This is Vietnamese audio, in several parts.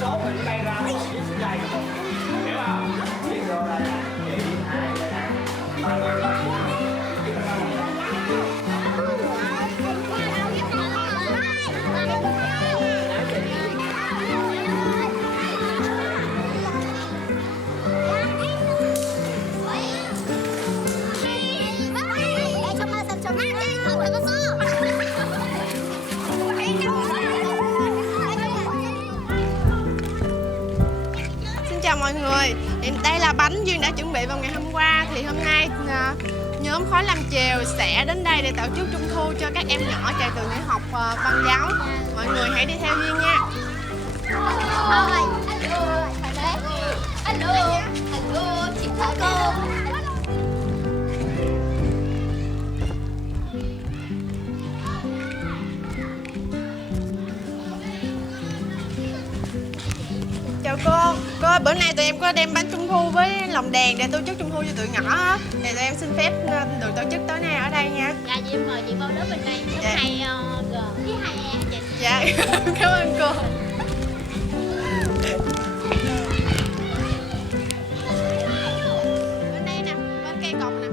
Số mình bay ra một chiếc dây, hiểu không? Chiếc vô đây nè, chị hai đây nè, ba người ba người. Chào mọi người, đây là bánh Duyên đã chuẩn bị vào ngày hôm qua. Thì hôm nay nhóm Khối Lam Chèo sẽ đến đây để tổ chức trung thu cho các em nhỏ chạy từ tiểu học Văn Giáo. Mọi người hãy đi theo Duyên nha. Alo, chị cô. Chào cô ơi, bữa nay tụi em có đem bánh trung thu với lồng đèn để tổ chức trung thu cho tụi nhỏ á. Thì tụi em xin phép được tổ chức tối nay ở đây nha. Dạ, chị mời chị vào lớp bên đây, lớp Dạ. 2G với 2E chị. Dạ, cảm ơn cô. Bên đây nè, bên cây cột nè.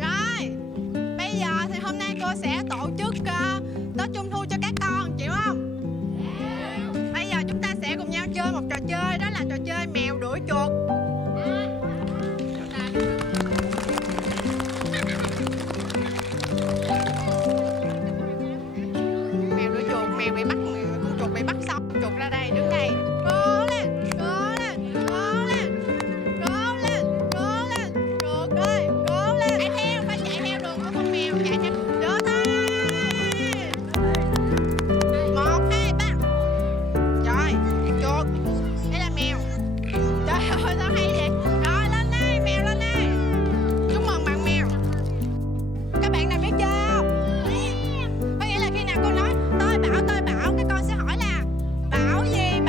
Rồi, bây giờ thì hôm nay cô sẽ tổ chức Tết Trung Thu cho các con, chịu không? Bây giờ chúng ta sẽ cùng nhau chơi một trò chơi, đó là trò chơi mèo đuổi chuột. Mèo đuổi chuột, mèo bị bắt, con chuột bị bắt xong, chuột ra đây, đứng đây. Cố lên, cố lên, cố lên, cố lên, cố lên, chuột ơi, cố lên. Chạy theo, phải chạy theo đường của con mèo, chạy theo. Đưa tay. 1, 2, 3. Rồi, chuột. Đây là mèo. Trời ơi, sao hay vậy? Rồi, lên đây, mèo lên đây. Chúc mừng bạn mèo. Các bạn nào biết chơi không? Có nghĩa là khi nào cô nói tôi bảo, các con sẽ hỏi là bảo gì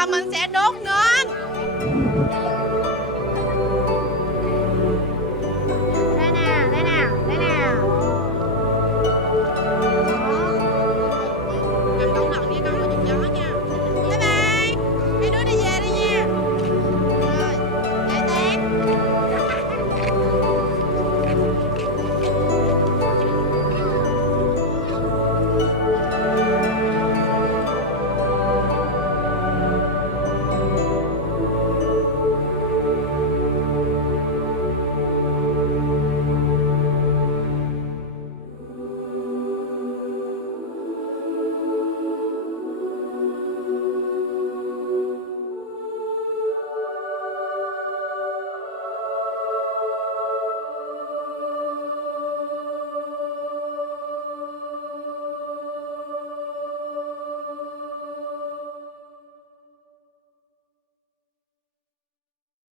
giờ mình sẽ đốt